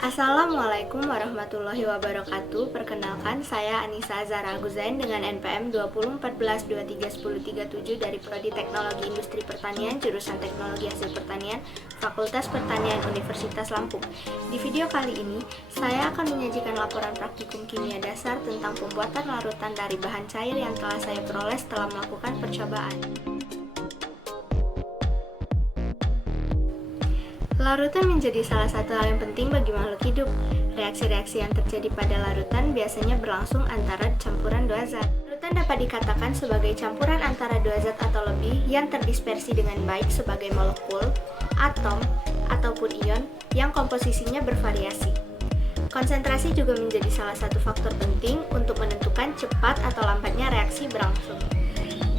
Assalamualaikum warahmatullahi wabarakatuh. Perkenalkan, saya Anissa Zara Guzain dengan NPM 2014231037 dari Prodi Teknologi Industri Pertanian, jurusan Teknologi Hasil Pertanian, Fakultas Pertanian Universitas Lampung. Di video kali ini, saya akan menyajikan laporan praktikum kimia dasar tentang pembuatan larutan dari bahan cair yang telah saya peroleh setelah melakukan percobaan. Larutan menjadi salah satu hal yang penting bagi makhluk hidup. Reaksi-reaksi yang terjadi pada larutan biasanya berlangsung antara campuran dua zat. Larutan dapat dikatakan sebagai campuran antara dua zat atau lebih yang terdispersi dengan baik sebagai molekul, atom, ataupun ion yang komposisinya bervariasi. Konsentrasi juga menjadi salah satu faktor penting untuk menentukan cepat atau lambatnya reaksi berlangsung.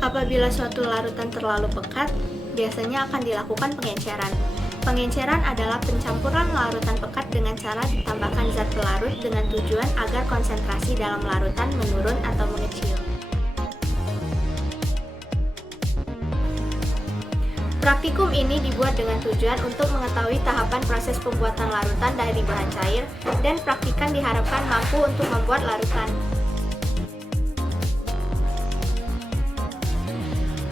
Apabila suatu larutan terlalu pekat, biasanya akan dilakukan pengenceran. Pengenceran adalah pencampuran larutan pekat dengan cara ditambahkan zat pelarut dengan tujuan agar konsentrasi dalam larutan menurun atau mengecil. Praktikum ini dibuat dengan tujuan untuk mengetahui tahapan proses pembuatan larutan dari bahan cair, dan praktikan diharapkan mampu untuk membuat larutan.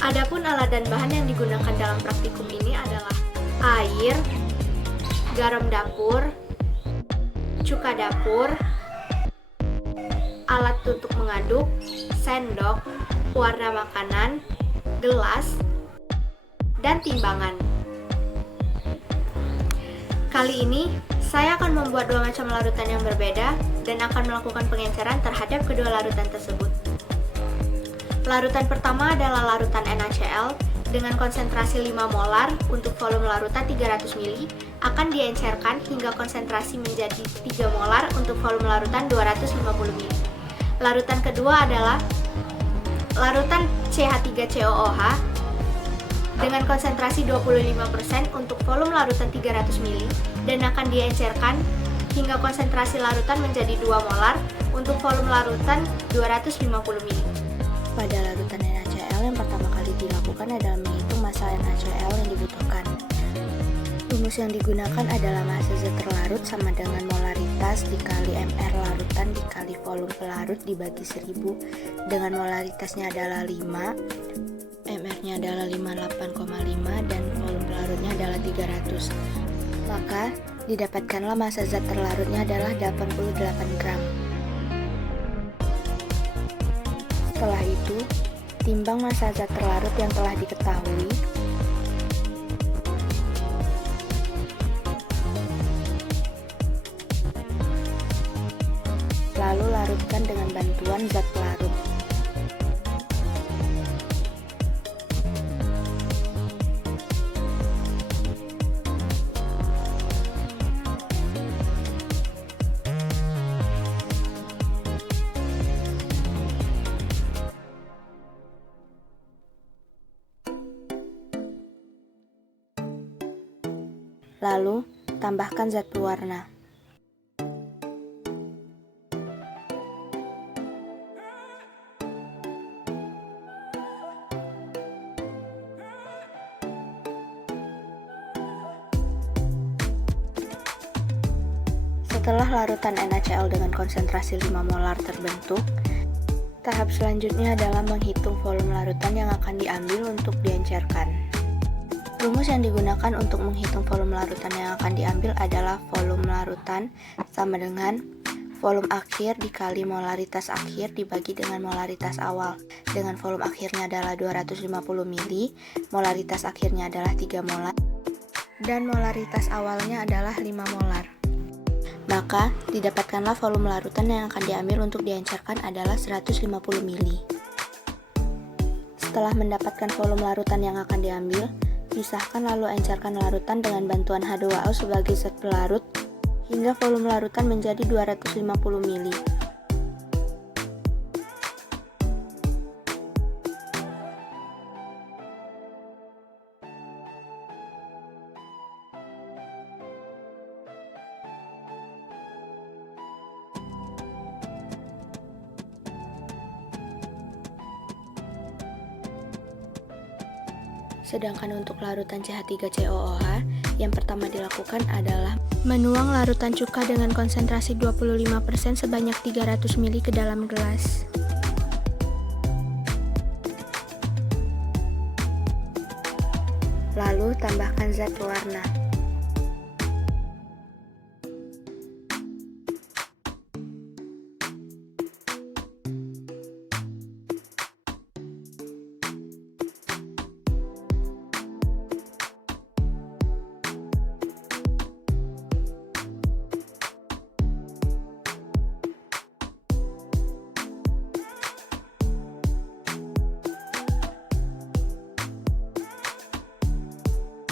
Adapun alat dan bahan yang digunakan dalam praktikum ini adalah air, garam dapur, cuka dapur, alat untuk mengaduk, sendok, pewarna makanan, gelas, dan timbangan. Kali ini, saya akan membuat dua macam larutan yang berbeda dan akan melakukan pengenceran terhadap kedua larutan tersebut. Larutan pertama adalah larutan NaCl dengan konsentrasi 5 molar untuk volume larutan 300 ml akan diencerkan hingga konsentrasi menjadi 3 molar untuk volume larutan 250 ml. Larutan kedua adalah larutan CH3COOH dengan konsentrasi 25% untuk volume larutan 300 ml dan akan diencerkan hingga konsentrasi larutan menjadi 2 molar untuk volume larutan 250 ml. Pada larutan NaCl yang pertama kali dilakukan adalah menghitung massa NaCl yang dibutuhkan. Rumus yang digunakan adalah massa zat terlarut sama dengan molaritas dikali mR larutan dikali volume pelarut dibagi 1000 dengan molaritasnya adalah 5, mR-nya adalah 58,5 dan volume pelarutnya adalah 300. Maka didapatkanlah massa zat terlarutnya adalah 88 gram. Setelah itu, timbang massa zat terlarut yang telah diketahui, lalu larutkan dengan bantuan zat pelarut. Lalu, tambahkan zat pewarna. Setelah larutan NaCl dengan konsentrasi 5 molar terbentuk, tahap selanjutnya adalah menghitung volume larutan yang akan diambil untuk diencerkan. Rumus yang digunakan untuk menghitung volume larutan yang akan diambil adalah volume larutan sama dengan volume akhir dikali molaritas akhir dibagi dengan molaritas awal. Dengan volume akhirnya adalah 250 ml, molaritas akhirnya adalah 3 molar, dan molaritas awalnya adalah 5 molar. Maka, didapatkanlah volume larutan yang akan diambil untuk diencerkan adalah 150 ml. Setelah mendapatkan volume larutan yang akan diambil, pisahkan lalu encerkan larutan dengan bantuan H2O sebagai zat pelarut hingga volume larutan menjadi 250 ml. Sedangkan untuk larutan CH3COOH, yang pertama dilakukan adalah menuang larutan cuka dengan konsentrasi 25% sebanyak 300 ml ke dalam gelas. Lalu tambahkan zat pewarna.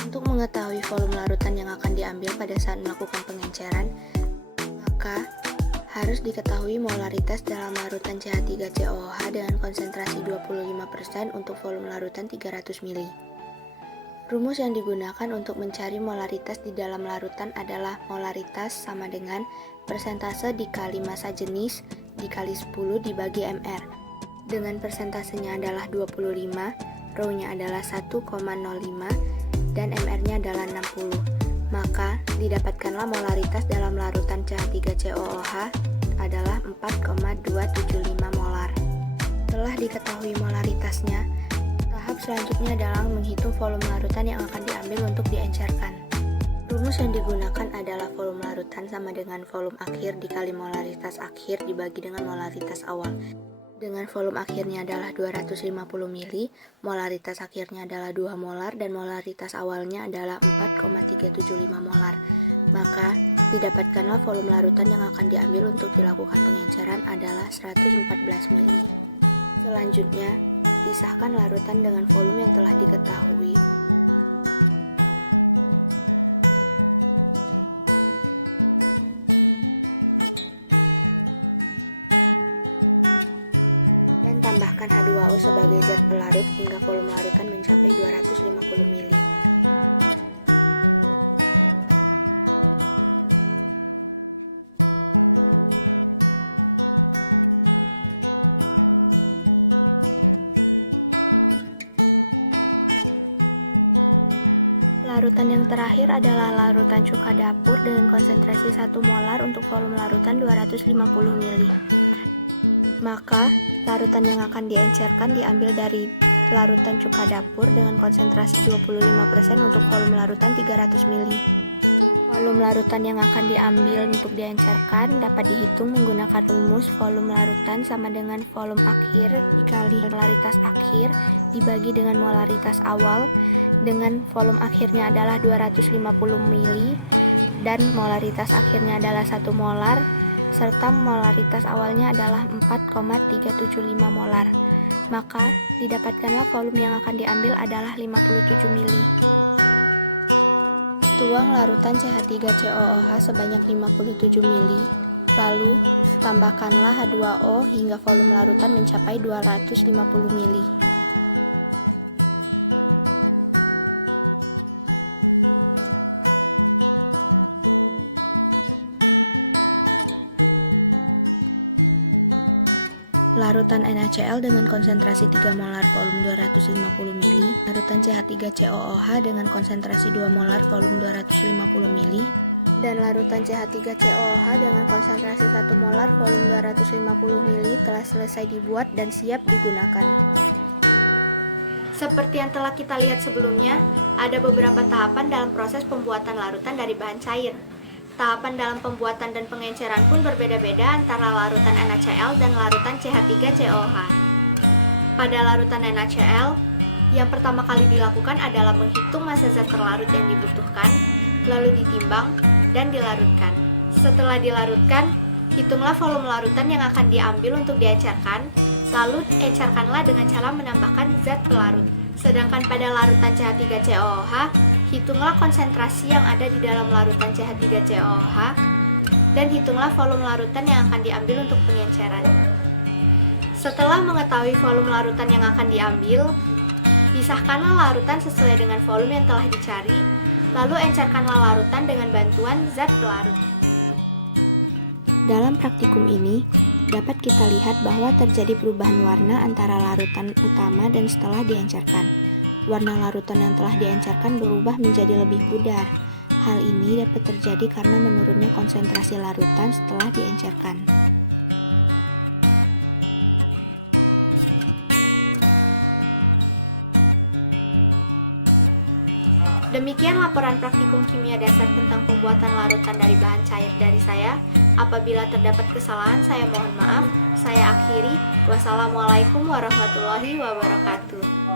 Untuk mengetahui volume larutan yang akan diambil pada saat melakukan pengenceran, maka harus diketahui molaritas dalam larutan CH3COOH dengan konsentrasi 25% untuk volume larutan 300 ml. Rumus yang digunakan untuk mencari molaritas di dalam larutan adalah molaritas sama dengan persentase dikali massa jenis dikali 10 dibagi mR. Dengan persentasenya adalah 25, rho-nya adalah 1,05, dan mR-nya adalah 60. Maka, didapatkanlah molaritas dalam larutan CH3COOH adalah 4,275 molar. Setelah diketahui molaritasnya, tahap selanjutnya adalah menghitung volume larutan yang akan diambil untuk diencerkan. Rumus yang digunakan adalah volume larutan sama dengan volume akhir dikali molaritas akhir dibagi dengan molaritas awal. Dengan volume akhirnya adalah 250 ml, molaritas akhirnya adalah 2 molar, dan molaritas awalnya adalah 4,375 molar. Maka, didapatkanlah volume larutan yang akan diambil untuk dilakukan pengenceran adalah 114 ml. Selanjutnya, pisahkan larutan dengan volume yang telah diketahui. Dan tambahkan H2O sebagai zat pelarut hingga volume larutan mencapai 250 ml. Larutan yang terakhir adalah larutan cuka dapur dengan konsentrasi 1 molar untuk volume larutan 250 ml. Maka, larutan yang akan diencerkan diambil dari larutan cuka dapur dengan konsentrasi 25% untuk volume larutan 300 ml. Volume larutan yang akan diambil untuk diencerkan dapat dihitung menggunakan rumus volume larutan sama dengan volume akhir dikali molaritas akhir dibagi dengan molaritas awal, dengan volume akhirnya adalah 250 ml dan molaritas akhirnya adalah 1 molar, serta molaritas awalnya adalah 4,375 molar. Maka, didapatkanlah volume yang akan diambil adalah 57 ml. Tuang larutan CH3COOH sebanyak 57 ml, lalu tambahkanlah H2O hingga volume larutan mencapai 250 ml. Larutan NaCl dengan konsentrasi 3 molar volume 250 ml, larutan CH3COOH dengan konsentrasi 2 molar volume 250 ml, dan larutan CH3COOH dengan konsentrasi 1 molar volume 250 ml telah selesai dibuat dan siap digunakan. Seperti yang telah kita lihat sebelumnya, ada beberapa tahapan dalam proses pembuatan larutan dari bahan cair. Tahapan dalam pembuatan dan pengenceran pun berbeda-beda antara larutan NaCl dan larutan CH3COOH. Pada larutan NaCl, yang pertama kali dilakukan adalah menghitung massa zat terlarut yang dibutuhkan, lalu ditimbang dan dilarutkan. Setelah dilarutkan, hitunglah volume larutan yang akan diambil untuk diencerkan, lalu encerkanlah dengan cara menambahkan zat pelarut. Sedangkan pada larutan CH3COOH, hitunglah konsentrasi yang ada di dalam larutan CH3COOH dan hitunglah volume larutan yang akan diambil untuk pengenceran. Setelah mengetahui volume larutan yang akan diambil, pisahkanlah larutan sesuai dengan volume yang telah dicari, lalu encerkanlah larutan dengan bantuan zat pelarut. Dalam praktikum ini, dapat kita lihat bahwa terjadi perubahan warna antara larutan utama dan setelah diencerkan. warna larutan yang telah diencerkan berubah menjadi lebih pudar. Hal ini dapat terjadi karena menurunnya konsentrasi larutan setelah diencerkan. Demikian laporan praktikum kimia dasar tentang pembuatan larutan dari bahan cair dari saya. Apabila terdapat kesalahan, saya mohon maaf. Saya akhiri. Wassalamualaikum warahmatullahi wabarakatuh.